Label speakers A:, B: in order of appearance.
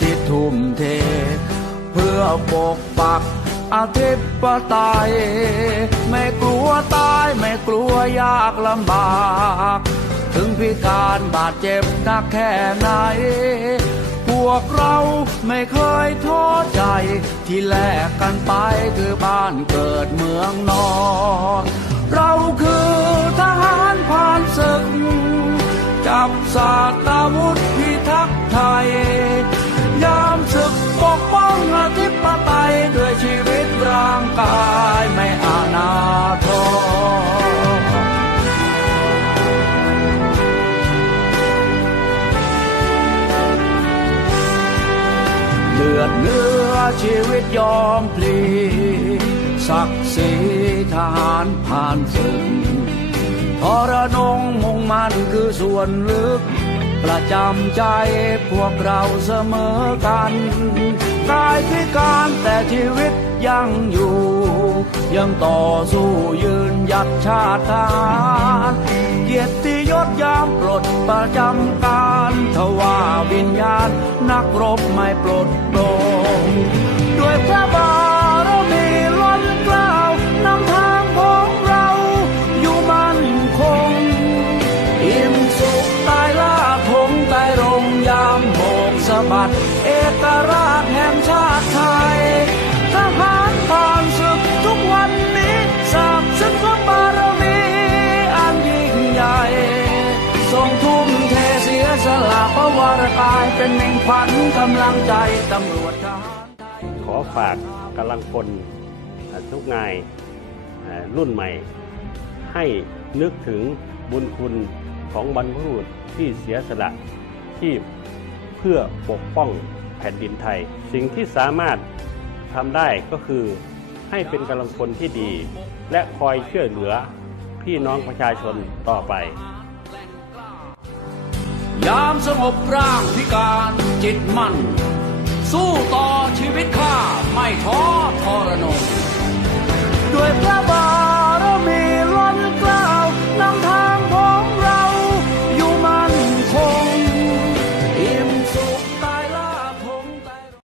A: ทิศทุ่มเท เพื่อปกปักอาทิปไตยไม่กลัวตายไม่กลัวยากลำบาก ถึงพิการบาดเจ็บนักแค่ไหน พวกเราไม่เคยท้อใจ ที่แลกกันไปคือบ้านเกิดเมืองนอน เราคือทหารผ่านศึก จับสาตาวุธ ลือดเนื้อชีวิตยอมพลีศักดิ์ศรีทหารผ่านศึกทรนงมุ่งมันคือส่วนลึก ประจำใจพวกเราเสมอกันกายพิการแต่ชีวิตยังอยู่ ยังต่อสู้ยืนหยัดชาติทารเกียรติยศยามปลดประจำการทว่าวิญญาณนักรบไม่ปลด บัดเอกราชแห่งชาติไทยทหารผ่านศึกทุกวันนี้สาบซึ้งพระบารมีอันยิ่งใหญ่ทรงทุ่มเทเสียสละพระวรกายเป็นหนึ่งขวัญกำลังใจตำรวจทหารไทย
B: ขอฝากกำลังพลทุกนายรุ่นใหม่ ให้นึกถึงบุญคุณของบรรพบุรุษที่เสียสละที่ พื่อปกป้องแผ่นดินไทย สิ่งที่สามารถทำได้ก็คือให้เป็นกำลังพลที่ดี และคอยช่วยเหลือพี่น้องประชาชนต่อไป
C: ยามสงบร่างพิการจิตมั่น สู้ต่อชีวิตข้าไม่ท้อถอย